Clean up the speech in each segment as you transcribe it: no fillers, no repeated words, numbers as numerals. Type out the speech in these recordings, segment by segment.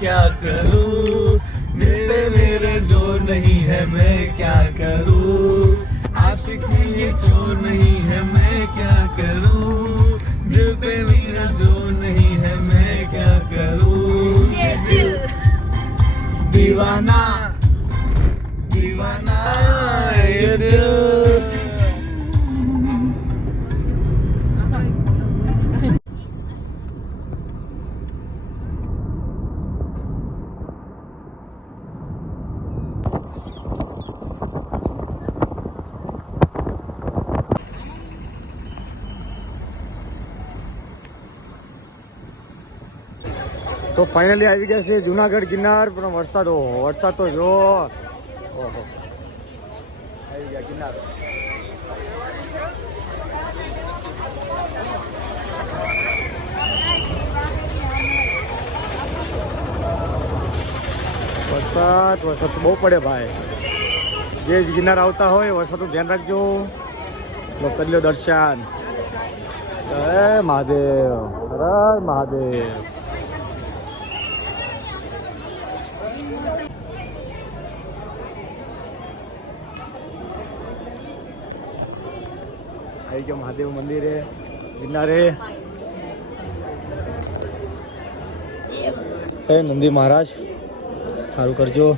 क्या करूं, दिल पे मेरे जोर नहीं है मैं क्या करूं, आशिक में ये जोर नहीं है मैं क्या करूं, दिल पे मेरा जोर नहीं है मैं क्या करूं, ये दिल दीवाना दीवाना ये दिल। તો ફાઇનલી આવી ગયા છે જુનાગઢ ગિરનાર, પણ વરસાદ તો જો ઓહો આવી ગયા ગિરનાર। વરસાદ તો બહુ પડે ભાઈ, જે જ ગિરનાર આવતા હોય વરસાદનું ધ્યાન રાખજો, કરી લો દર્શન। જય મહાદેવ, હર મહાદેવ। આવી ગયો મહાદેવ મંદિરે ગિરનારે। હે નંદી મહારાજ સારું કરજો।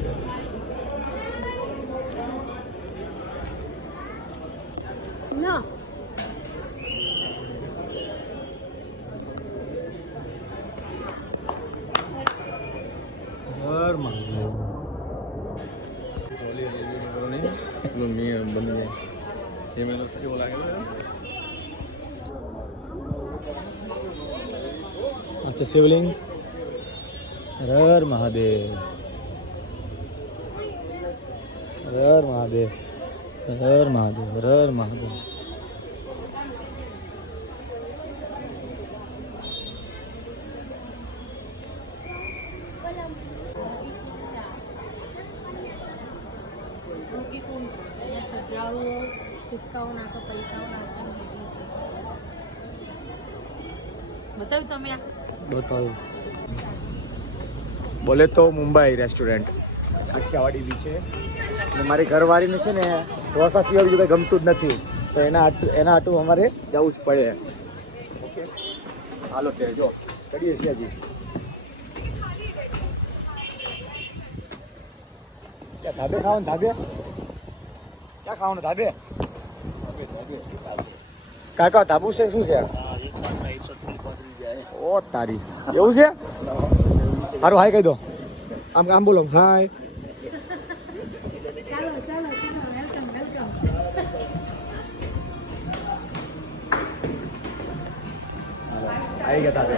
ના હર મહાદેવ। अच्छा शिवलिंग, हर महादेव, हर महादेव, हर महादेव, हर महादेव। સિક્કાઓ નાખો, પૈસાઓ નાખો, બતાવ્યું તમે આ बताओ बोले तो मुंबई रेस्टोरेंट કાઠિયાવાડી બી છે, અને મારી ઘરવાળીને છે ને ઢોસા સિવાય બીજું કંઈ ગમતું જ નથી, તો એના હાટું અમારે જવું જ પડે। ઓકે હાલો તે જો કરીએ છીએ હજી ક્યાં ધાબે ખાવાનું, ધાબે ક્યાં ખાવાનું, ધાબે કાકા ધાબુ છે શું છે? ઓ તારી એવું છે, સારું હાય કહી દો, આમ બોલો હાય। ચાલો ચાલો વેલકમ વેલકમ। આવી ગયા તારે